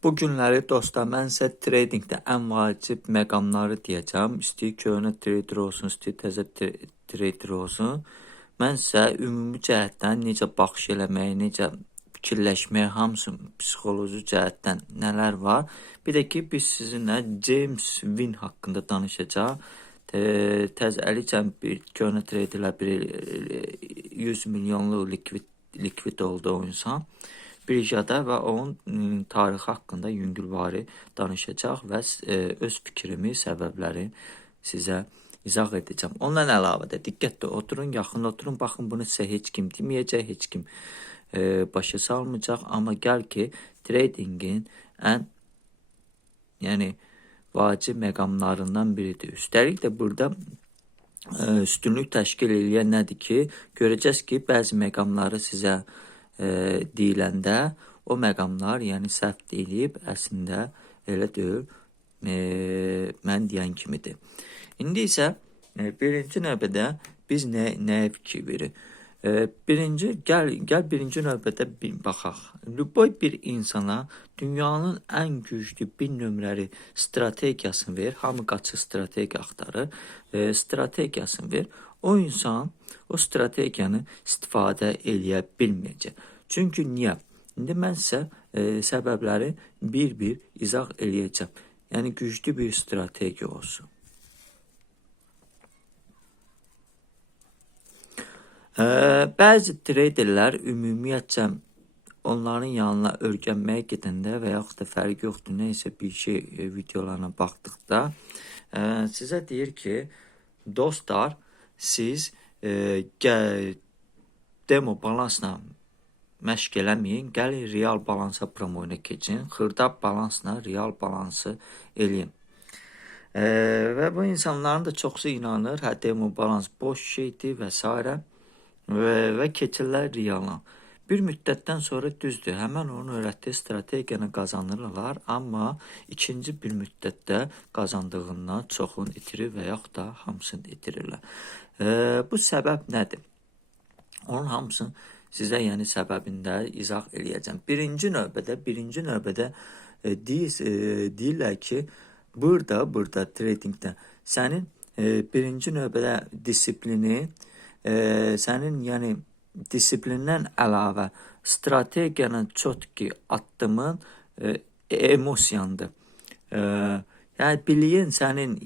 Bu günləri dostlar, mən sizə tradingdə ən vacib məqamları deyəcəm. İstəyir köhnə trader olsun, istəyir təzə trader olsun. Mən sizə ümumi cəhətdən necə baxış eləməyi, necə fikirləşməyi, hamısı psixoloji cəhətdən nələr var. Bir də ki, biz sizinlə James Wynn haqqında danışacaq. Təzəlikən bir köhnə traderlər bir 100 milyonlu likvid oldu o insan birjada və onun tarixi haqqında yüngülvari danışacaq və öz fikrimi, səbəbləri sizə izah edəcəm. Ondan əlavə də diqqətlə oturun, yaxın oturun. Baxın, bunu sizə heç kim deməyəcək, heç kim başa salmayacaq. Amma gəl ki, tradingin ən vacib məqamlarından biridir. Üstəlik də burada üstünlük təşkil edən nədir ki, görəcəz ki, bəzi məqamları sizə deyiləndə o məqamlar səhv deyilib, əslində elə deyil, mən deyən kimidir. İndi isə birinci növbədə biz nəyə fikir veririk? Gəl birinci növbədə baxaq. Lüboy bir insana dünyanın ən güclü bir nömrəli strategiyasını ver, hamı qaçı strategiya axtarır, strategiyasını ver. O insan o strategiyanı istifadə eləyə bilməyəcək. Çünki niyə? İndi mən sizə səbəbləri bir-bir izah eləyəcəm. Yəni güclü bir strategiya olsun. Bəzi traderlər ümumiyyətcə onların yanına öyrənməyə gedəndə və yaxud da fərqi yoxdur, neysə bir şey videolarına baxdıqda sizə deyir ki, dostlar, siz demo balansla məşq eləməyin, gəlin real balansa promoyuna keçin, xırda balansla real balansı eləyin. Və bu insanların da çoxsu inanır, demo balans boş şeydir və s. və keçirlər realına. Bir müddətdən sonra düzdür, həmən onun öyrətdiyi strategiyanı qazanırlar, amma ikinci bir müddətdə qazandığından çoxunu itirir və yaxud da hamısını itirirlər. Bu səbəb nədir? Onun hamısını sizə səbəbində izah eləyəcəm. Birinci növbədə deyirlər ki, burada tradingdə sənin birinci növbədə disiplini, sənin disiplindən əlavə strategiyanın çotki addımın emosiyandır. Yəni biliyin sənin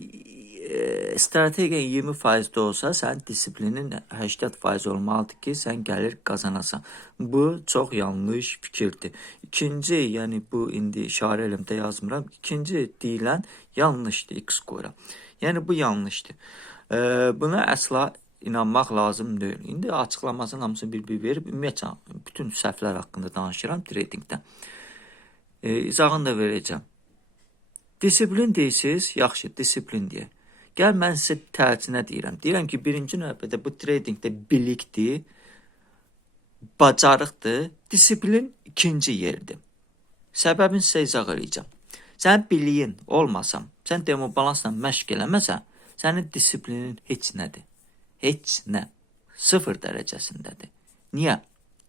strategiyan 20% olsa, sənin disiplinin 80% olmalıdır ki, sən gəlir qazanasan. Bu çox yanlış fikirdir. İkinci, bu indi işarə eləmdə yazmıram. İkinci deyilən yanlışdır, X qoyuram. Yəni bu yanlışdır. Buna əsla inanmaq lazım deyil. İndi açıqlamasının hamısını bir-bir verib, ümumiyyətlə bütün səhvlər haqqında danışıram tradingdən. İzahını da verəcəm. Disiplin deyirsiniz, yaxşı, disiplin deyək. Gəl, mən sizə tərcinə deyirəm. Deyirəm ki, birinci növbədə bu tradingdə bilikdir, bacarıqdır, disiplin ikinci yerdir. Səbəbini sizə izah edəcəm. Sən biliyin olmasam, sən demo balansla məşq eləməsən, sənin disiplinin heç nədir. Heç nə. 0 dərəcəsindədir. Niyə?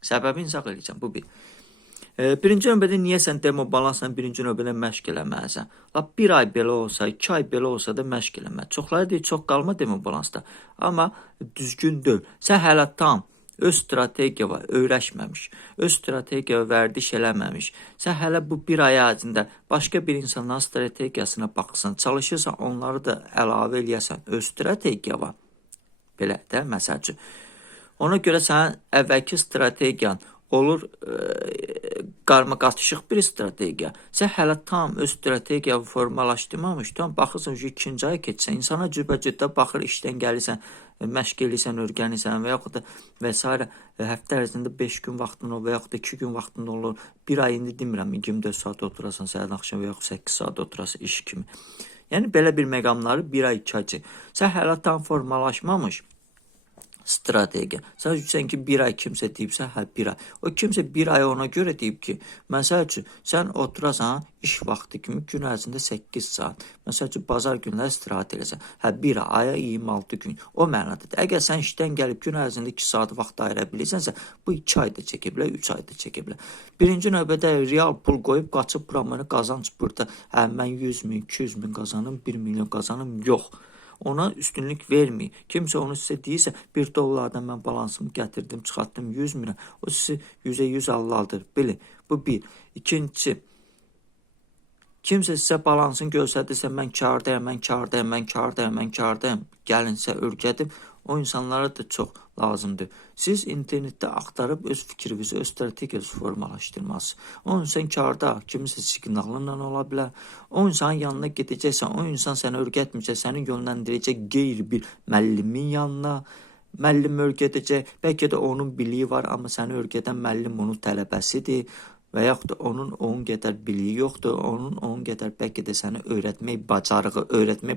Səbəbini izah edəcəm, bu bir. Birinci növbədə niyə sən demo balansla birinci növbədə məşq eləməlisən? Bir ay belə olsa, 2 ay belə olsa da məşq eləməli. Çoxları deyir, çox qalma demo balansda. Amma düzgün deyil. Sən hələ tam öz strategiya var, öyrəşməmiş, öz strategiya vərdiş eləməmiş. Sən hələ bu bir ay ərzində başqa bir insanların strategiyasına baxırsan, çalışırsan, onları da əlavə eləyəsən, öz strategiya var. Belə də, məsəl üçün. Ona görə sənin əvvəlki strategiyan olur qarma-qarışıq bir strategiya. Sən hələ tam öz strategiya formalaşdırmamışdan, baxırsan ki, ikinci ay keçsən, insana cübəcüdə baxır, işdən gəlirsən, məşq eləyirsən, örgənirsən və yaxud da və s. Həftə ərzində 5 gün vaxtın olur və yaxud da 2 gün vaxtın olur. Bir ay indi demirəm, 24 saat oturasan, səhər axşam və yaxud 8 saat oturasan iş kimi. Yəni belə bir məqamları bir ay 2 ay. Sən hələ tam formalaşmamış, strategiya. Sən üçün ki, bir ay kimsə deyibsə, hə, bir ay. O kimsə bir ay ona görə deyib ki, məsəl üçün, sən oturasan iş vaxtı kimi gün ərzində 8 saat. Məsəl üçün, bazar günləri istirahət eləsən. Hə, bir ay, aya 26 gün. O mənadadır. Əgər sən işdən gəlib gün ərzində 2 saat vaxt ayıra bilirsənsə, bu 2 ayda çəkə bilər, 3 ayda çəkə bilər. Birinci növbədə real pul qoyub, qaçıb buramını qazanc burada. Hə, mən 100 min, 200 min qazanım, 1 milyon qazanım, yox. Ona üstünlük verməyin. Kimsə onu sizə deyirsə, 1 dollardan mən balansımı gətirdim, çıxartdım 100 minə. O sizi 100-ə 150 aldır. Bilin, bu bir. İkincisi, kimsə sizə balansını göstərdirsə, mən kardayam, mən kardayam, mən kardayam, mən kardayam, gəlinsə örgədim. O insanlara da çox lazımdır. Siz internetdə axtarıb öz fikrinizi, öz strategiyası formalaşdırmalısınız. O insan karda, kimisə siqnalıyla ola bilər. O insanın yanına gedəcəksən, o insan sənə öyrətməyəcək, səni yönləndirəcək qeyri bir müəllimin yanına. Müəllim öyrədəcək, bəlkə də onun biliyi var, amma səni öyrədən müəllim onun tələbəsidir. Və yaxud da onun qədər biliyi yoxdur, onun qədər bəlkə də səni öyrətmək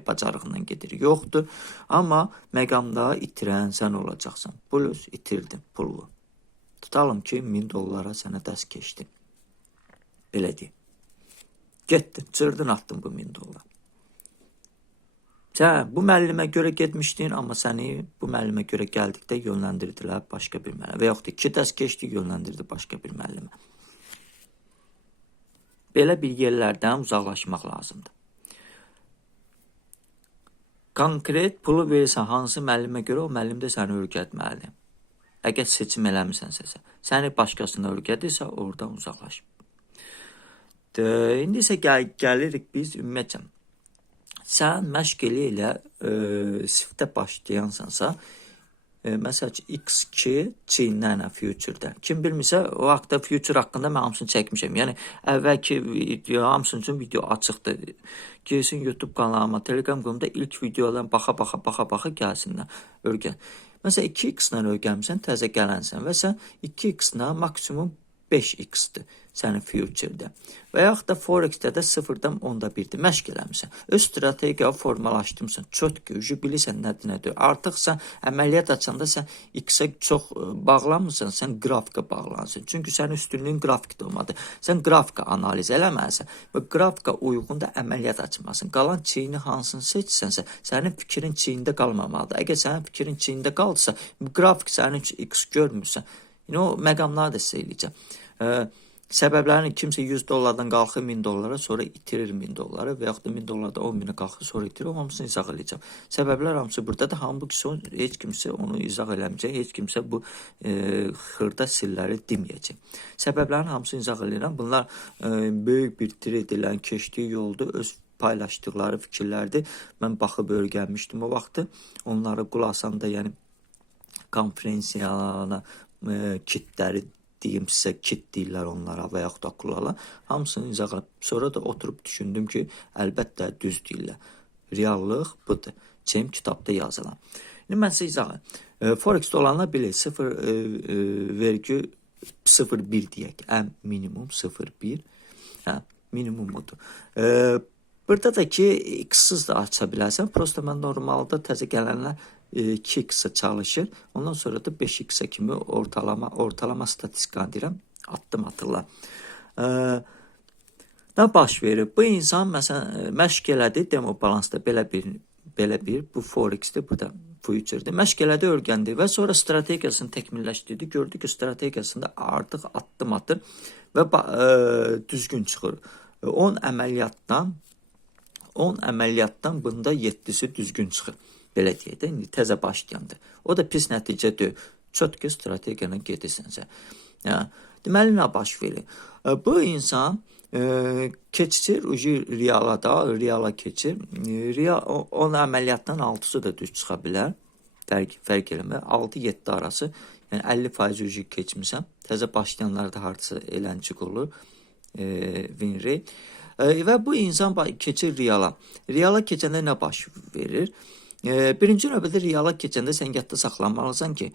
bacarığından gedir, yoxdur. Amma məqamda itirən sən olacaqsan. Plus itirdin pulu. Tutalım ki, 1000 dollara sənə dərs keçdi. Belə deyim. Getdin, cırdın atdın bu 1000 dollar. Sən bu müəllimə görə getmişdin, amma səni bu müəllimə görə gəldikdə yönləndirdilər başqa bir müəllimə. Və yaxud da 2 dərs keçdi, yönləndirdi başqa bir müəllimə. Belə bir yerlərdən uzaqlaşmaq lazımdır. Konkret pulu verirsən hansı müəllimə görə, o müəllim də səni öyrətməlidir. Əgər seçim eləmisənsə, səni başqasına öyrədirsə, oradan uzaqlaş. İndi isə gəlirik biz ümumiyyətlə. Sən məşq elə shiftə başlayansansa, məsəl üçün X2 Çinlə future-də. Kim bilmirsə, o haqda future haqqında mən hamısını çəkmişəm. Yəni əvvəlki video, hamısının üçün video açıqdır. Girsin YouTube kanalıma, Telegram qrupumda ilk videolardan baxa gəlsinlər, öyrən. Məsələn 2x-lə öyrənmisən, təzə gələnsən və sən 2x-lə maksimum 5x-dir sənin future-də. Və yaxud da Forex-də də 0-dan 1-dir. Məşq eləmirsən. Öz strategiya formalaşdırmısan. Çötkü, bilirsən nədir. Artıq sən əməliyyat açanda sən X-ə çox bağlanmırsan, sən qrafika bağlanırsan. Çünki sənin üstünlüyün qrafikdə olmadı. Sən qrafika analiz eləməlisən və qrafika uyğun da əməliyyat açmalısın. Qalan çiyini hansını seçsənsə, sənin fikrin çiyində qalmamalıdır. Əgər sənin fikrin çiyində qalırsa, bu qrafik sənin üçün X görmürsən. O məqamları da sizə eləyəcəm. Səbəblərini kimsə 100 dollardan qalxır 1000 dollara, sonra itirir 1000 dolları və yaxud da 1000 dollardan 10 minə qalxır, sonra itirir. Hamısını izah eləyəcəm. Səbəblər hamısı buradadır. Halbuki heç kimsə onu izah eləməyəcək, heç kimsə bu xırda sirləri deməyəcək. Səbəblərin hamısını izah eləyirəm. Bunlar böyük bir traderlərin keçdiyi yoldur, öz paylaşdıqları fikirlərdir. Mən baxıb öyrənmişdim o vaxtı. Onları qulasanda, yəni konferensiyalarına kitləri deyim sizə, kit deyirlər onlara və yaxud da akulalar. Hamısını izah edib. Sonra da oturub düşündüm ki, əlbəttə düz deyirlər. Reallıq budur. Çem kitabda yazılan. İndi mən sizə izah edeyim. Forex-də olanlar bilir 0,01 deyək. Ən minimum 0,1. Hə, minimum budur. Burada da ki, X-sız da aça bilərsən. Prosta mən normalda təzə gələnlər 2x-ə çalışır. Ondan sonra da 5x-ə kimi ortalama statistikanı deyirəm, addım atırlar. Nə baş verir? Bu insan məsələn məşq elədi, demo balansda belə bir bu Forex-dir, bu da future-dir. Məşq elədi, öyrəndi və sonra strategiyasını təkmilləşdirdi. Gördü ki, strategiyasında artıq addım atır və düzgün çıxır. 10 əməliyyatdan bunda 7-si düzgün çıxır. Belə deyək də, indi təzə başlayandır. O da pis nəticə deyil. Çötkü strategiyana gedirsənsə. Deməli, nə baş verir? Bu insan keçir, reala keçir. Onun əməliyyatdan 6-sı da düz çıxa bilər. Fərq eləmir. 6-7 arası, yəni 50% keçmirsən. Təzə başlayanlarda hardasa eləncik olur. Win rate. Və bu insan keçir reala. Reala keçəndə nə baş verir? Birinci növbədə reala keçəndə sən yadda saxlanmalısan ki,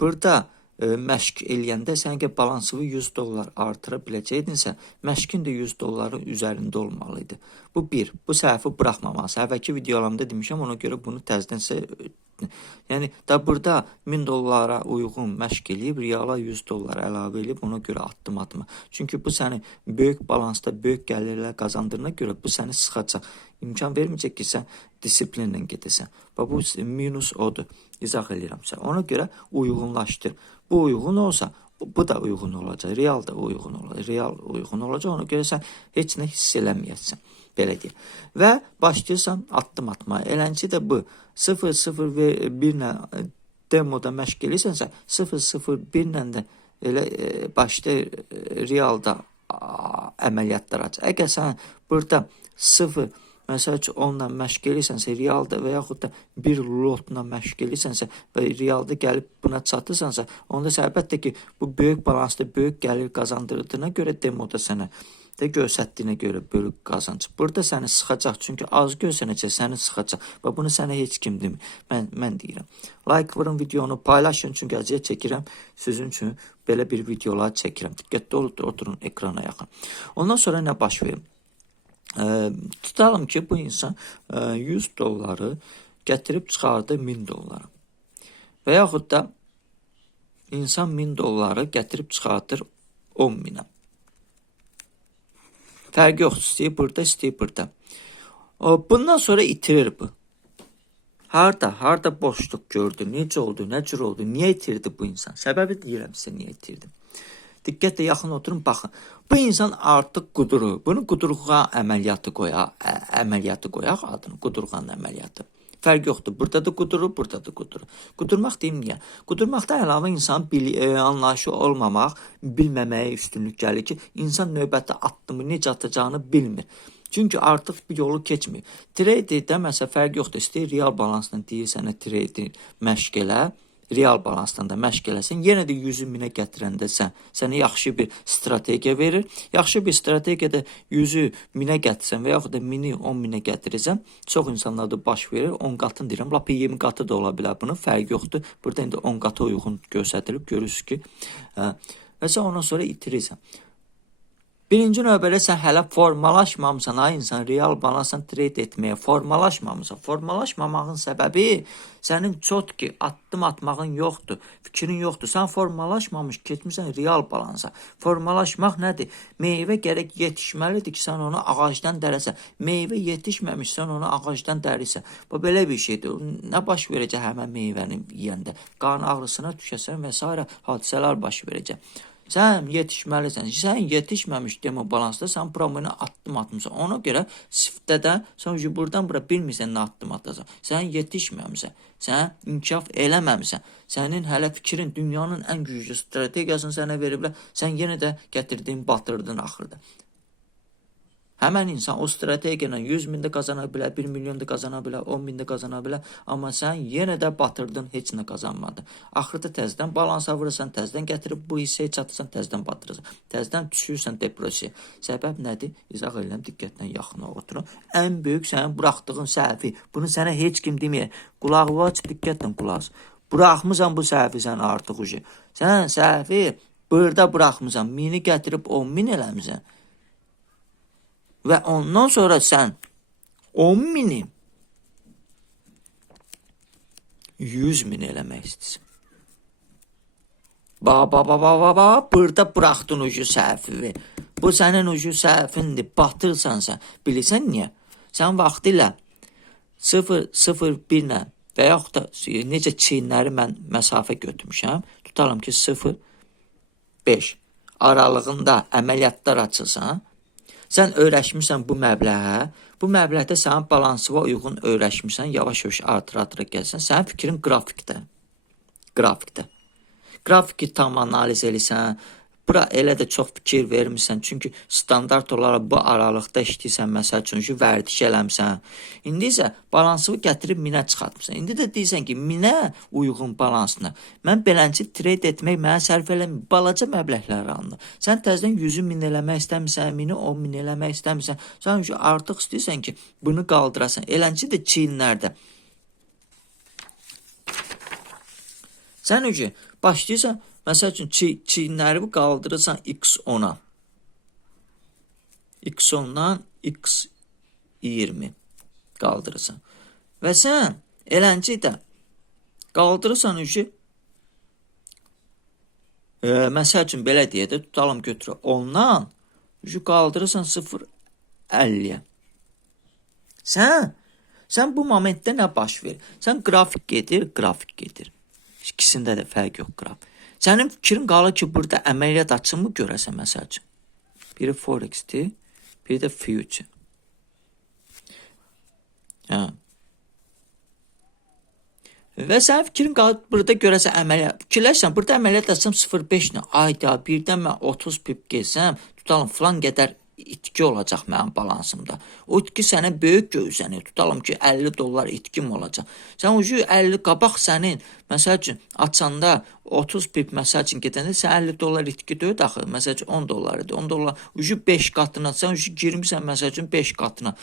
burada məşq eləyəndə sən ki balansını 100 dollar artıra biləcəkdinsə, məşqin də 100 dolların üzərində olmalı idi. Bu bir, bu səhvi buraxmamalısan. Əvvəlki videolarımda demişəm, ona görə bunu təzdənsə yəni da burada 1000 dollara uyğun məşq eləyib, reala 100 dollar əlavə eləyib, ona görə addım atma. Çünki bu səni böyük balansda, böyük gəlirlər qazandığına görə bu səni sıxacaq. İmkan verməyəcək ki, sən disiplinlə gedəsən. Və bu minus odur. İzah edirəm sən. Ona görə uyğunlaşdır. Bu uyğun olsa, bu da uyğun olacaq. Real da uyğun olacaq. Real uyğun olacaq. Ona görə sən heç nə hiss eləməyəcəksən. Belə deyək. Və başlayırsan addım atmaya. Eləncə də bu 0-0-1 ilə demoda məşq eləyirsənsə, 0-0-1 ilə də elə başda realda əməliyyatlar aç. Əgər sən burada 0 məsəl üçün 10-la məşq eləyirsənsə, realda və yaxud da bir lotla məşq eləyirsənsə və realda gəlib buna çatırsansa, onda əlbəttə ki, bu böyük balansda böyük gəlir qazandırdığına görə demoda sənə də göstərdiyinə görə böyük qazanc. Burada səni sıxacaq, çünki az görsənəcək, səni sıxacaq və bunu sənə heç kim demir. Mən deyirəm. Like vurun, videonu paylaşın, çünki əziyyət çəkirəm. Sizin üçün belə bir videolar çəkirəm. Diqqətli olun, oturun ekrana yaxın. Ondan sonra nə baş verir? Tutalım ki, bu insan 100 dolları gətirib çıxardı 1000 dollara. Və yaxud da insan 1000 dolları gətirib çıxardır 10 minə. Fərqi yoxdur, istəyir burada, istəyir burada. Bundan sonra itirir bu. Harda boşluq gördü, necə oldu, nə cür oldu, niyə itirdi bu insan? Səbəbi deyirəm sizə, niyə itirdi? Diqqətlə yaxın oturun, baxın. Bu insan artıq qudurur. Bunu qudurğa əməliyyatı qoyaq adını, qudurğanın əməliyyatı. Fərq yoxdur. Burada da qudurur, burada da qudurur. Qudurmaq deyim niyə? Qudurmaqda əlavə insan anlayışı olmamaq, bilməməyə üstünlük gəlir ki, insan növbəti addımı necə atacağını bilmir. Çünki artıq bir yolu keçmir. Trade deməsə fərq yoxdur. İstəyir real balansdan deyir sənə trade məşq elə. Real balansdan da məşq eləsən, yenə də 100 minə gətirəndə sənə yaxşı bir strategiya verir. Yaxşı bir strategiyada 100 minə gətirsən və yaxud da 1000-i 10 minə gətirirsən, çox insanlarda baş verir. 10 qatını deyirəm, lap 20 qatı da ola bilər bunun, fərqi yoxdur. Burada indi 10 qata uyğun göstərilib, görürsünüz ki, və sən ondan sonra itirirsən. Birinci növbədə sən hələ formalaşmamısan, insan real balansdan trade etməyə formalaşmamısan. Formalaşmamağın səbəbi sənin çox ki, addım atmağın yoxdur, fikrin yoxdur. Sən formalaşmamış, keçmirsən real balansa. Formalaşmaq nədir? Meyvə gərək yetişməlidir ki, sən onu ağacdan dərəsən. Meyvə yetişməmiş, sən onu ağacdan dərirsən. Bu belə bir şeydir. Nə baş verəcək həmən meyvəni yeyəndə? Qan ağrısına düşəsən və s. hadisələr baş verəcək. Sən yetişməlisən. Sən yetişməmiş demo balansda sən promoyuna addım atmısan. Ona görə siftdə də sən buradan bura bilmirsən nə addım atasan. Sən yetişməmisən. Sən inkişaf eləməmisən. Sənin hələ fikrin dünyanın ən güclü strategiyasını sənə veriblər. Sən yenə də gətirdin, batırdın axırda. Həmən insan o strategiyanla 100 min də qazana bilər, 1 milyon da qazana bilər, 10 min də qazana bilər. Amma sən yenə də batırdın, heç nə qazanmadın. Axırda təzdən balansa vurursan, təzdən gətirib bu hissəyə çatırsan, təzdən batırırsan. Təzdən düşürsən depressiya. Səbəb nədir? İzah edirəm, diqqətlə yaxına oturun. Ən böyük sənin buraxdığın səhvi. Bunu sənə heç kim deməyir. Qulağı aç, diqqətlə qulaq. Buraxmısan bu səhvi sən artıq ucu. Sən səhvi burada buraxmısan. 1000-i gətirib 10 min eləmisən. Və ondan sonra sən 10 mini 100 min eləmək istəyirsən. Burada buraxdın ucu səhvi. Bu sənin ucu səhvindir. Batırsan sən. Bilirsən niyə? Sən vaxtı ilə 0-0-1 ilə və yaxud da necə çiyinləri mən məsafə götürmüşəm. Tutalım ki 0-5 aralığında əməliyyatlar açılsan. Sən öyrəşmirsən bu məbləğə, bu məbləğdə sənin balansına uyğun öyrəşmirsən, yavaş-yavaş artıra gəlsən, sənin fikrin qrafikdə. Grafiki tam analiz edirsən, bura elə də çox fikir vermirsən, çünki standart olaraq bu aralıqda işləyirsən, məsəl üçün ki, vərdiş eləmsən. İndi isə balansını gətirib 1000-ə çıxartmışsan. İndi də deyirsən ki, 1000-ə uyğun balansına. Mən belənci trade etmək, mənə sərf eləmir, balaca məbləğlər alınır. Sən təzdən 100 min eləmək istəmirsən, 1000-i 10 min eləmək istəmirsən. Sən artıq istəyirsən ki, bunu qaldırasan. Elənci də çiyinlərdə. Sən başlayırsan, Məsəl üçün çiyinləri qaldırırsan X10-a. X10-dan X20 qaldırırsan. Və sən eləncə də qaldırırsan məsəl üçün belə deyə də tutalım götürək. Ondan qaldırırsan 0.50-yə. Sən bu momentdə nə baş verir? Sən qrafik gedir. İkisində də fərq yox qrafik. Sənin fikrin qalır ki, burada əməliyyat açımı görəsən məsəl üçün. Biri Forex-dir, biri də Future. Və sənin fikrin qalır burada görəsən əməliyyat. Fikirləşsən, burada əməliyyat açsam 0.5 ilə. Ayda birdən mən 30 pip geçsəm, tutalım falan qədər itki olacaq mənim balansımda. O itki sənə böyük görsənir. Tutalım ki, $50 itkim olacaq. Sən ucu 50 qabaq sənin, məsəl üçün, açanda 30 pip məsəl üçün gedəndə sən $50 itki deyil axı. Məsəl üçün $10 idi. $10 ucu 5 qatına, sən ucu girmirsən məsəl üçün 5 qatına.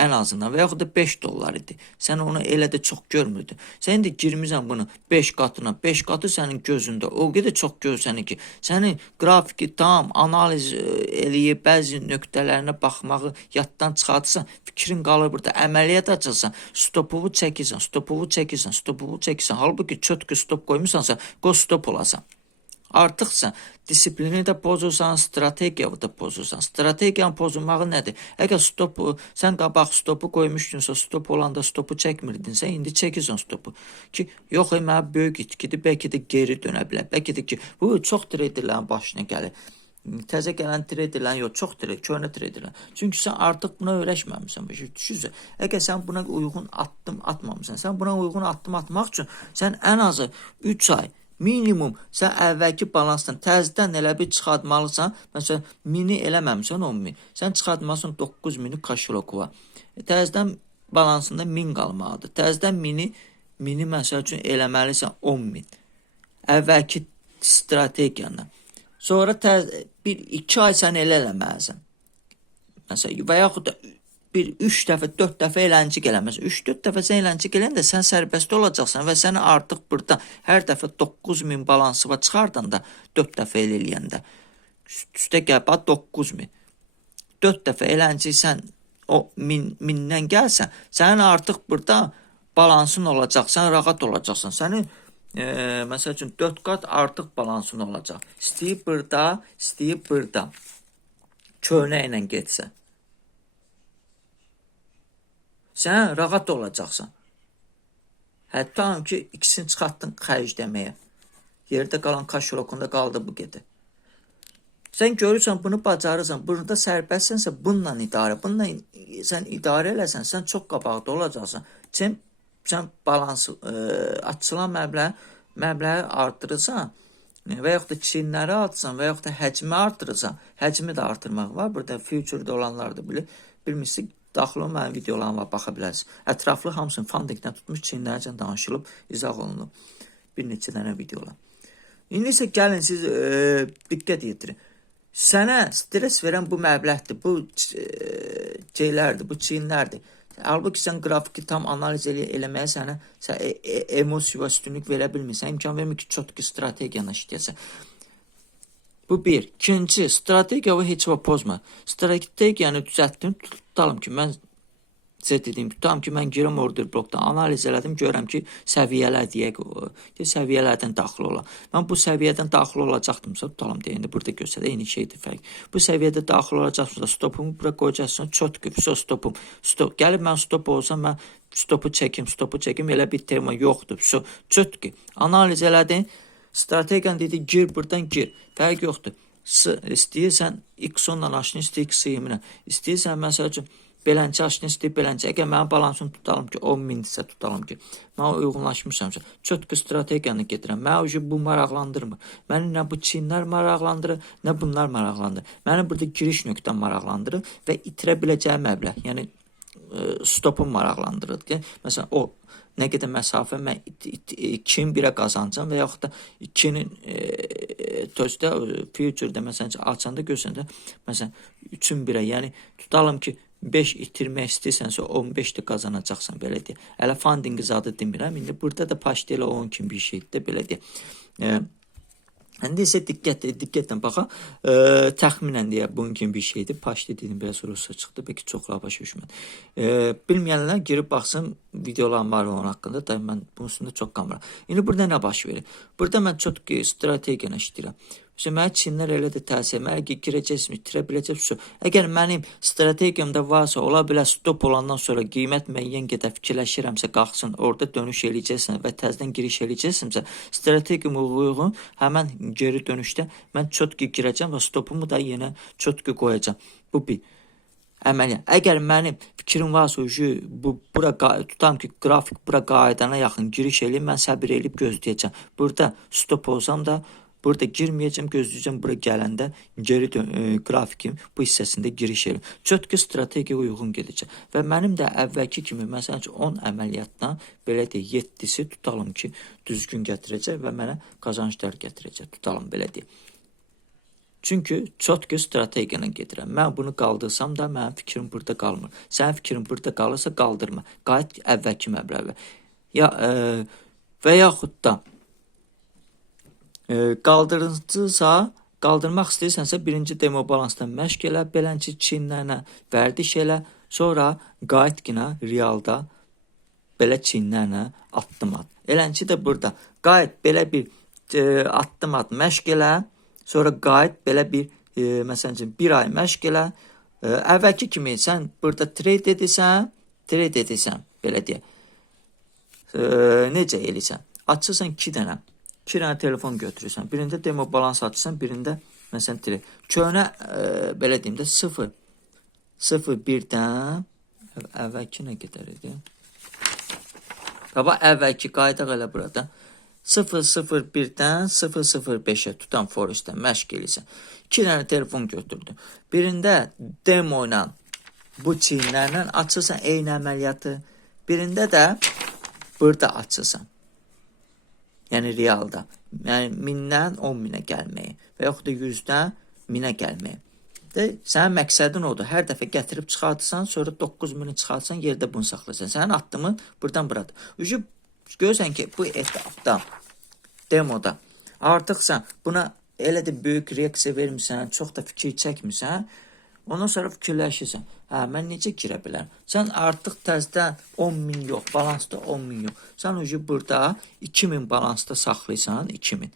Ən azından və yaxud da $5 idi. Sən onu elə də çox görmürdün. Sən indi girmirsən bunu 5 qatına. 5 qatı sənin gözündə. O qədər çox görsənir ki, sənin qrafiki tam analiz eləyib, bəzi nöqtələrinə baxmağı yaddan çıxartırsan, fikrin qalır burada. Əməliyyat açırsan, stopuvu çəkirsən. Halbuki çötkü stop qoymusansa, qoy stop olasan. Artıq sən disiplini də pozursan, strategiyanı da pozursan. Strategiyanın pozulmağı nədir? Əgər sən qabaq stopu qoymuşdunsa, stop olanda stopu çəkmirdinsə, indi çəkirsən stopu. Ki, yox, mənə böyük itkidir, bəlkə də geri dönə bilər. Bəlkə də ki, bu çox traderlərin başına gəlir. Təzə gələn traderlərin yox, çox köhnə traderlərin. Çünki sən artıq buna öyrəşməmisən. Düşünürsən, əgər sən buna uyğun addım atmamısan, sən buna uyğun addım atmaq üçün sən ən azı 3 ay minimum sən əvvəlki balansdan təzədən elə bir çıxartmalısan. Məsələn, mini eləməmişsən 10.000. Sən çıxartmalısan 9.000 kaşilokova. Təzədən balansında 1000 qalmalıdır. Təzədən mini məsəl üçün eləməlisən 10.000. Əvvəlki strategiyanla. Sonra 1-2 ay sən elə eləməlisən. Məsələn, və yaxud da 3 dəfə, 4 dəfə eləncə eləməz. 3-4 dəfə sən eləncə gələndə sən sərbəst olacaqsan və səni artıq burada hər dəfə 9.000 balansıva çıxardanda 4 dəfə eləyəndə üstə gəl 9.000. 4 dəfə eləncə sən o 1000-dən gəlsən, sənin artıq burada balansın olacaq, sən rahat olacaqsan. Sənin məsəl üçün 4 qat artıq balansın olacaq. İstəyib burada. Köhnə ilə getsə. Sən rahat olacaqsan. Hətta ki, ikisini çıxartdın xərcləməyə. Yerdə qalan kaşilokunda qaldı bu qədər. Sən görürsən, bunu bacarırsan, burada sərbəstsənsə bununla idarə. Bununla sən idarə eləsən, sən çox qabaqda olacaqsan. Sən balansı, açılan məbləği artırırsan və yaxud da çiyinləri artırsan və yaxud da həcmi artırırsan. Həcmi də artırmaq var. Burada future-da olanlar da bilmişsiniz. Daxil olun, mənim videolarıma baxa bilərsiniz. Ətraflı hamısını fundingdən tutmuş çiyinlərəcən danışılıb, izah olunub. Bir neçə dənə videolar. İndi isə gəlin siz diqqət yetirin. Sənə stres verən bu məbləğdir, bu şeylərdir, bu çiyinlərdir. Halbuki sən qrafiki tam analiz eləməyə sənə emosiya və üstünlük verə bilmirsən. İmkan vermir ki, çotki strategiyanı işləyəsən. Bu bir. İkinci, strategiyanı heç vaxt pozma. Strategiyanı düzəltdim. Tutalım ki, mən girim order blokdan analiz elədim, görürəm ki, səviyyələr deyək, səviyyələrdən daxil ola. Mən bu səviyyədən daxil olacaqdımsa, tutalım deyəndə burada göstərək, eyni şeydir fərq. Bu səviyyədə daxil olacaqsınızda stopumu bura qoyacaqsın, çotki, stopum. Gəlib mən stop olsam, mən stopu çəkim, elə bir tema yoxdur. Çotki, analiz elədin, strategiyan dedi, gir, buradan gir, fərq yoxdur. İstəyirsən X10-la aşını, istəyir X20-lə. İstəyirsən, məsəl üçün, beləncə aşını, istəyir beləncə. Əgər mənim balansım tutalım ki, 10.000-dirsə tutalım ki, mən uyğunlaşmışamsa, çötkü strategiyanı gedirəm. Mən bu maraqlandırmır. Məni nə bu çiyinlər maraqlandırır, nə bunlar maraqlandırır. Məni burada giriş nöqtəm maraqlandırır və itirə biləcəyi məbləğ, yəni stopum maraqlandırır. Məsələn, o nə qədər məsafə mən 2-nin 1-ə qazancam və yaxud da 2-nin tözdə, future-də, məsələn, açanda görsəndə, məsələn, 3-ün 1-ə, yəni tutalım ki, 5 itirmək istəyirsənsə 15 də qazanacaqsan, belə deyək. Hələ funding zadı demirəm, indi burada da paşda elə 10 kimi bir şeydir də, belə deyək. İndi isə diqqətlə baxaq. Təxminən deyə bunun kimi bir şeydir. Paş dediyim biraz Rusça çıxdı. Bəlkə çoxlar başa düşmədi. Bilməyənlər girib baxsın, videolarım var onun haqqında. Da mən bunun üstündə çox qamıram. İndi burada nə baş verir? Burada mən çox strategiyanı işləyirəm. Mənə Çinlər elə də təsir edir. Əgər girəcəksiniz, itirə biləcəksiniz. Əgər mənim strategiyamda varsa, ola bilər stop olandan sonra qiymət müəyyən qədər fikirləşirəmsə, qalxsın, orada dönüş eləyəcəksən və təzədən giriş eləyəcəksinizsə, strategiyama uyğun həmən geri dönüşdə mən çotki girəcəm və stopumu da yenə çotki qoyacam. Bu bir əməliyyat. Əgər mənim fikrim varsa, bura tutam ki, qrafik bura qaydana yaxın giriş eləyim, mən səbir eləyib gözləyəcəm. Burada stop olsam da burada girməyəcəm, gözləyəcəm bura gələndə geri qrafikin bu hissəsində giriş edir. Çötkü strategiya uyğun gedəcək. Və mənim də əvvəlki kimi, məsələn ki, 10 əməliyyatdan belə deyək, 7-si tutalım ki, düzgün gətirəcək və mənə qazanclar gətirəcək. Tutalım belə deyək. Çünki çötkü strategiyayla gedirəm. Mən bunu qaldırsam da mənim fikrim burada qalmır. Sənin fikrin burada qalırsa qaldırma. Qayıt əvvəlki məbləğə. Və yaxud da qaldırmaq istəyirsənsə birinci demo balansdan məşq elə, belənçi çinlərlə vərdiş elə, sonra qayıtqına realda belə çinlərlə addım at. Elənçi də burada qayıt belə bir addım at, məşq elə, sonra qayıt belə bir məsələn üçün bir ay məşq elə. Əvvəlki kimi sən burada trade edirsən, belə deyək. Necə eləyirsən? Açırsan 2 dənə. 2 dənə telefon götürürsən. Birində demo balans açırsan, birində məsələn trade. Köhnə belə deyim də 0.1-dən əvvəlki nə qədər idi? Baba əvvəlki qaydaq elə burada. 0.01-dən 0.05-ə tutan forexdən məşq eləyirsən. 2 dənə telefon götürdün. Birində demo ilə bu çinlərlə açırsan eyni əməliyyatı. Birində də burada açırsan. Yəni realda. Yəni 1000-dən 10.000-ə gəlməyi və yaxud da 100-dən 1000-ə gəlməyi. Sənin məqsədin odur. Hər dəfə gətirib çıxartırsan, sonra 9.000-i çıxartırsan, yerdə bunu saxlayırsan. Sənin addımın buradan buradır. Görürsən ki, bu etapda, demoda artıq sən buna elə də böyük reaksiya vermirsən, çox da fikir çəkmirsən. Ondan sonra fikirləşirsən. Mən necə girə bilərəm? Sən artıq təzdən 10.000 yox, balansda 10.000 yox. Sən burada 2.000 balansda saxlayırsan, 2.000.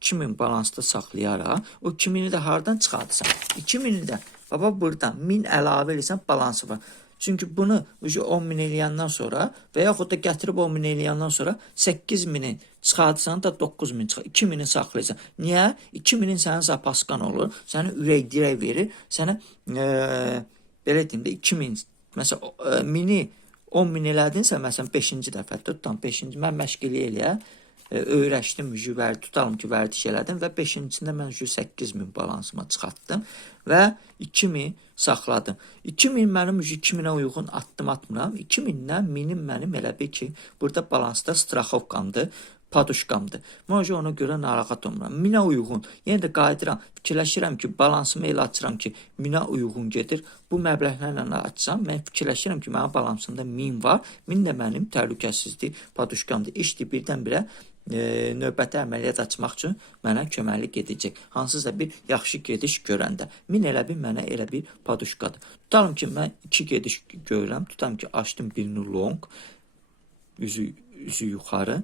2.000 balansda saxlayaraq, o 2.000-i də hardan çıxartırsan? 2.000-i də, baba buradan 1000 əlavə eləyirsən, balansı var. Çünki bunu 10.000 eləyəndən sonra və yaxud da gətirib 10.000 eləyəndən sonra 8.000-i çıxartırsan da 9.000 çıxar. 2.000-i saxlayırsan. Niyə? 2.000-in sənin zapaskan olur. Səni ürək dirək verir. Sənə belə deyim də 2.000, məsələn 1000-i 10.000 elədinsə, məsələn 5-ci dəfə tutam 5-ci mən məşq eləyə öyrəşdim, tutalım ki, vərdiş elədim və 5-cisində mən 8.000 balansıma çıxartdım və 2.000 saxladım. 2.000 mənim 2.000-ə uyğun addım atmıram. 2.000-dən 1000-im mənim elə bir ki, burada balansda straxovkamdır, paduşkamdır. Mən ona görə narahat olmuram. 1000-ə uyğun. Yenə də qayıdıram, fikirləşirəm ki, balansımı elə açıram ki, 1000-ə uyğun gedir. Bu məbləğlərlə açsam, mən fikirləşirəm ki, mənim balansımda 1000 var. 1000 də mənim təhlükəsizlik paduşkamdır. İşdir birdən-birə növbəti əməliyyat açmaq üçün mənə köməklik edəcək. Hansısa bir yaxşı gediş görəndə. 1000 elə bir mənə elə bir paduşkadır. Tutalım ki, mən 2 gediş görürəm. Tutalım ki, açdım birini long, üzü yuxarı.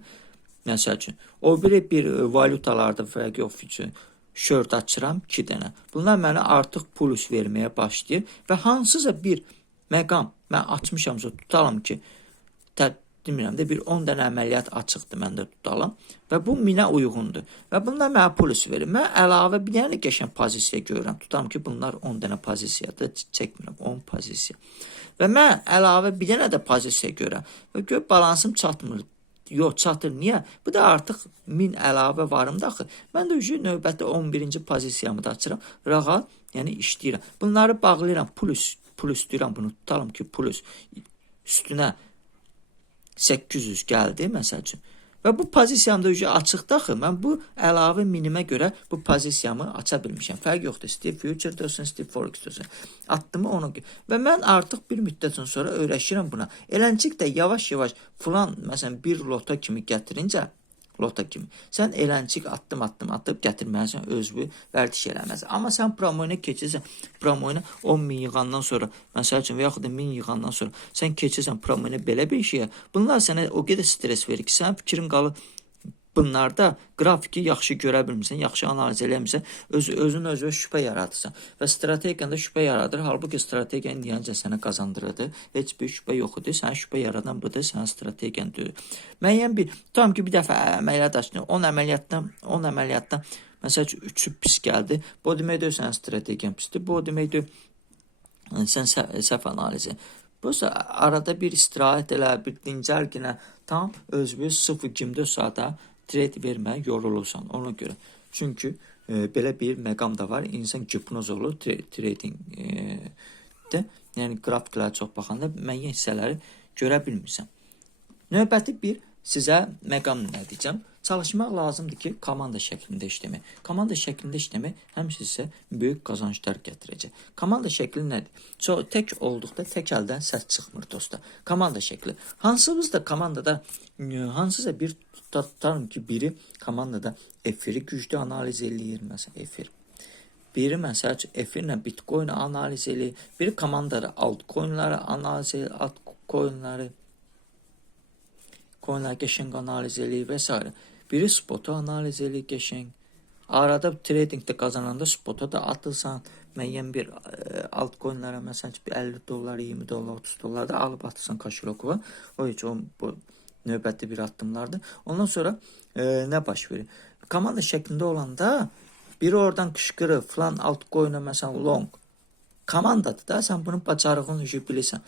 Məsəl üçün, o biri bir valutalarda fərqi yox üçün short açıram 2 dənə. Bunlar mənə artıq plus verməyə başlayır və hansısa bir məqam mən açmışamsa tutalım ki, demirəm də bir 10 dənə əməliyyat açıqdır məndə tutalım və bu 1000-ə uyğundur və bunlar mənə plus verir. Mən əlavə bir dənə qəşəng pozisiya görürəm. Tutalım ki, bunlar 10 dənə pozisiyadır, çəkmirəm, 10 pozisiya. Və mən əlavə bir dənə də pozisiya görürəm və gör balansım çatmır. Yox, çatır. Niyə? Bu da artıq 1000 əlavə varım da axı. Mən də növbəti 11-ci pozisiyamı da açıram. Rahat, yəni işləyirəm. Bunları bağlayıram. Plus deyirəm bunu. Tutalım ki, plus üstünə 800 gəldi, məsəl üçün. Və bu pozisiyamda açıqda axı. Mən bu əlavə minimə görə bu pozisiyamı aça bilmişəm. Fərq yoxdur. İstəyir future olsun, istəyir forex olsun. Addımı ona görə. Və mən artıq bir müddətdən sonra öyrəşirəm buna. Eləncik də yavaş-yavaş filan, məsələn, bir lota kimi gətirincə, Lota kimi. Sən eləncik addım atıb gətirməlisən, özünü vərdiş eləməlisən. Amma sən promoyuna keçirsən, promoyuna 10.000 yığandan sonra, məsəl üçün, və yaxud da 1000 yığandan sonra sən keçirsən promoyuna belə bir şeyə, bunlar sənə o qədər stres verir ki, sənin fikrin qalır bunlarda qrafiki yaxşı görə bilmirsən, yaxşı analiz eləmirsən, özün şübhə yaradırsan və strategiyanda şübhə yaradır. Halbuki strategiya indiyəcə sənə qazandırırdı. Heç bir şübhə yox idi. Sənə şübhə yaradan budur, sənin strategiyan deyil. Müəyyən bir, tam ki bir dəfə əməliyyat açdın, 10 əməliyyatdan məsəl üçün 3'ü pis gəldi. Bu deməkdir sənin strategiyan pisdir. Bu deməkdir sən səhv analizi. Bu arada bir istirahət elə, bir dincəl günə tam özünü 0-24 saata trade verməyə yorulursan ona görə. Çünki belə bir məqam da var. İnsan hipnoz olur tradingdə. Yəni qrafiklərə çox baxanda müəyyən hissələri görə bilmirsən. Növbəti bir sizə məqam nə deyəcəm? Çalışmaq lazımdır ki, komanda şəklində işləmək. Komanda şəklində işləmək həmişə sizə böyük qazançlar gətirəcək. Komanda şəkli nədir? Tək olduqda tək əldən səs çıxmır dostlar. Komanda şəkli. Hansımızda komandada, hansısa bir tutarım ki, biri komandada efiri güclü analiz eləyir, məsələn, efir. Biri məsəl üçün efirlə bitcoin analiz eləyir. Biri komandada altcoinləri analiz eləyir, altcoinləri qəşəng analiz eləyir və s. Biri spotu analiz eləyir qəşəng. Arada tradingdə qazananda spota da atılsan, müəyyən bir altcoinlərə məsələn $50, $20, $30 da alıb atırsan Kashiroku. O heç bu növbəti bir addımlardır. Ondan sonra nə baş verir? Komanda şəklində olanda biri oradan qışqırır, falan altcoin'ə məsələn long. Komandadır da, sən bunun bacarığını bilirsən.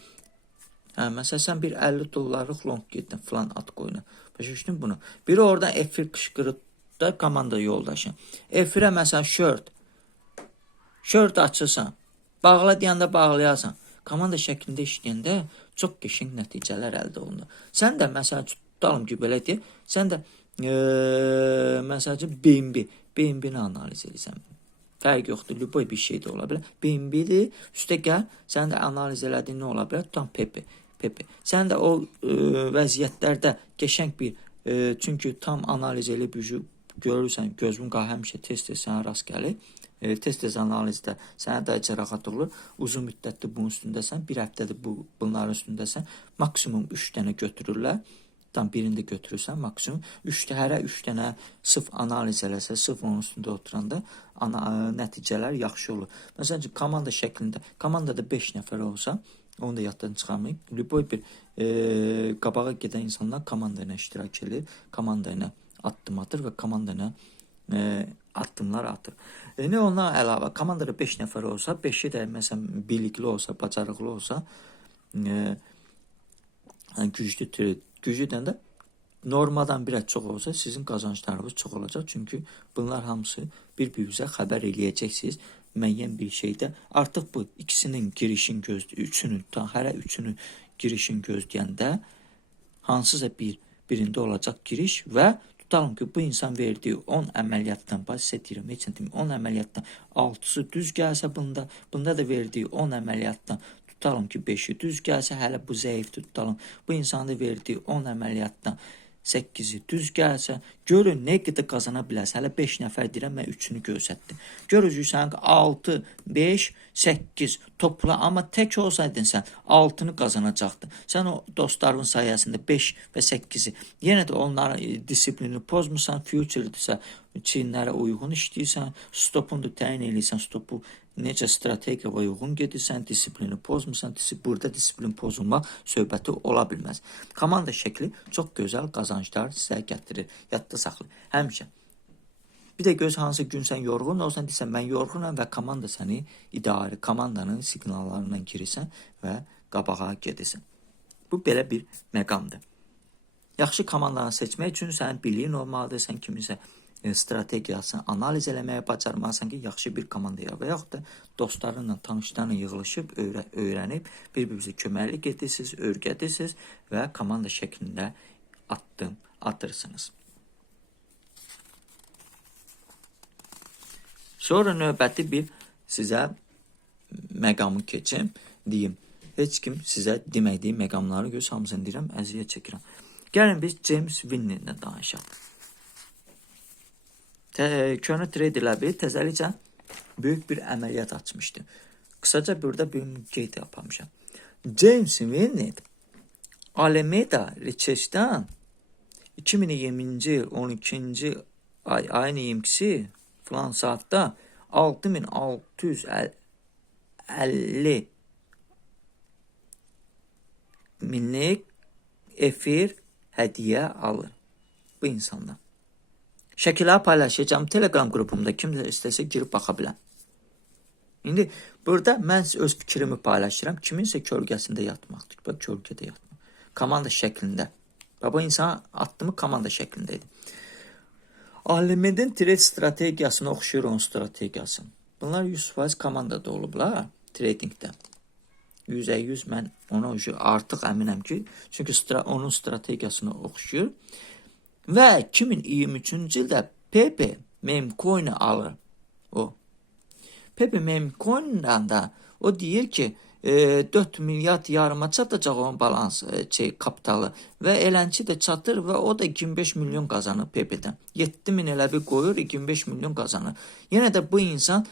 Məsələn, sən bir $50 long getdin falan altcoin'ə. Başa düşdün bunu. Biri oradan efir qışqırır da komanda yoldaşın. Efirə məsələn short açırsan. Bağla deyəndə bağlayasan. Komanda şəklində işləyəndə çox qəşəng nəticələr əldə olunur. Sən də məsələn tutalım ki, belə deyək, sən də məsələn BNB-ni analiz edirsən. Fərq yoxdur, lüboy bir şey də ola bilər. BNB-dir, üstə gəl, sən də analiz elədiyin nə ola bilər? Tutam Pepe. Sən də o vəziyyətlərdə qəşəng bir, çünki tam analiz eləyib görürsən, gözün həmişə tez-tez sənə rast gəlir. Tez-tez analizdə sənə də rahat olur. Uzun müddətli bunun üstündəsən, bir həftədir bunların üstündəsən. Maksimum 3 dənə götürürlər. Tam birini də götürürsən, maksimum hərə 3 dənə sırf analiz eləsə, sırf onun üstündə oturanda nəticələr yaxşı olur. Məsələn ki, komanda şəklində, komandada 5 nəfər olsa, onu da yaddan çıxarmayın. Lüboy bir qabağa gedən insanlar komanda ilə iştirak edir, komanda ilə addım atır və komanda ilə addımlar atır. Nə ondan əlavə, komandada 5 nəfər olsa, 5-i də məsələn bilikli olsa, bacarıqlı olsa, güclüdən də normadan biraz çox olsa sizin qazanclarınız çox olacaq. Çünki bunlar hamısı bir-birinizə xəbər eləyəcəksiniz. Müəyyən bir şeydə artıq bu ikisinin girişin gözləyir, hərə üçünün girişin gözləyəndə hansısa birində olacaq giriş və tutalım ki, bu insan verdiyi 10 əməliyyatdan, sizə deyirəm, heç nə deyim, 10 əməliyyatdan 6'sı düz gəlsə bunda da verdiyi 10 əməliyyatdan tutalım ki, 5'i düz gəlsə, hələ bu zəifdir, tutalım. Bu insanın da verdiyi 10 əməliyyatdan 8'i düz gəlsə, görün nə qədər qazana bilərsə. Hələ 5 nəfər deyirəm, mən 3'ünü göstərdim. Görürsən ki, 6, 5, 8 topla, amma tək olsaydın sən 6'nı qazanacaqdın. Sən o dostların sayəsində 5 və 8'i, yenə də onların disiplinini pozmursan, futuredirsə, çinlərə uyğun işləyirsən, stopunu da təyin edirsən, stopu necə strategiya uyğun gedirsən, disiplini pozmursan, burada disiplin pozulmaq söhbəti ola bilməz. Komanda şəkli çox gözəl qazanclar sizə gətirir. Yadda saxla, həmişə. Bir də göz hansı gün sən yorğun olsan, deyirsən, mən yorğunam və komanda səni idarə, komandanın siqnallarından girirsən və qabağa gedirsən. Bu belə bir məqamdır. Yaxşı komandanı seçmək üçün sənin biliyin olmalıdır, sən kiminsə strategiyasını analiz eləməyə bacarmalısan ki, yaxşı bir komandaya və yaxud da dostlarınla, tanışlarla yığılışıb, öyrənib, bir-birinizə köməklik edirsiniz, öyrədirsiniz və komanda şəklində addım atırsınız. Sonra növbəti bir sizə məqamı keçim, deyim. Heç kim sizə demədiyi məqamları göz hamısını deyirəm, əziyyət çəkirəm. Gəlin biz James Winner'dən danışaq. köhnə traderlər bir təzəlicə böyük bir əməliyyat açmışdı. Qısaca burada bir qeyd yapamışam. James Vernet Alameda Research'dan 2020-ci il 12-ci ayın 22-si falan saatda 6650 minlik efir hədiyyə alır bu insandan. Şəkilləri paylaşacağım Telegram qrupumda, kim istəsə girib baxa bilər. İndi burada mən öz fikrimi paylaşıram. Kiminsə kölgəsində yatmaqdır. Bax, kölgədə yatmaq. Komanda şəklində. Bu insan atdımı komanda şəklində idi. Alimedin trade strategiyasını oxşuyur onun strategiyası. Bunlar 100% komandada olublar tradingdə. 100% mən ona artıq əminəm ki, çünki onun strategiyasını oxşuyur. Və 2023-cü ildə Pepe Memecoin'i alır o. Pepe Memecoin'dan da o deyir ki 4 milyard yarıma çatacaq onun balans kapitalı və elənçi də çatır və o da 25 milyon qazanır Pepe'dən. 7 min elə bir qoyur, 25 milyon qazanır. Yenə də bu insan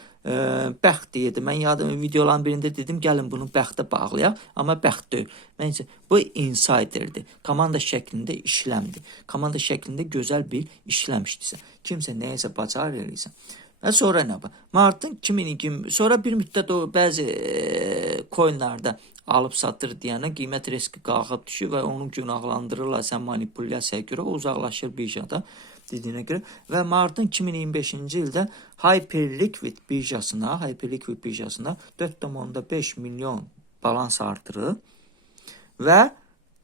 bəxt deyirdi. Mən yadım videoların birində dedim gəlin bunu bəxtə bağlayaq, amma bəxt deyil. Məncə bu insiderdir. Komanda şəklində işləmdir. Komanda şəklində gözəl bir işləmişdirsə. Kimsə nəyəsə bacar eləyirsə. Və sonra nə var? Martın 2020 sonra bir müddət o bəzi coinlarda alıb satır deyənə qiymət riski qalxıb düşür və onu günahlandırırlar sən manipulyasiyaya görə uzaqlaşır birjada dediyinə görə və martın 2025-ci ildə Hyperliquid birjasına 4.5 milyon balans artırır və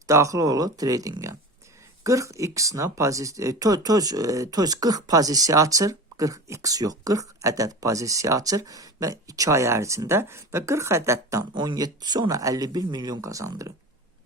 daxil olur tradingə. 40x-na 40 pozisiya açır. 40x yox, 40 ədəd pozisiya açır və 2 ay ərzində və 40 ədəddən 17-si ona 51 milyon qazandırır.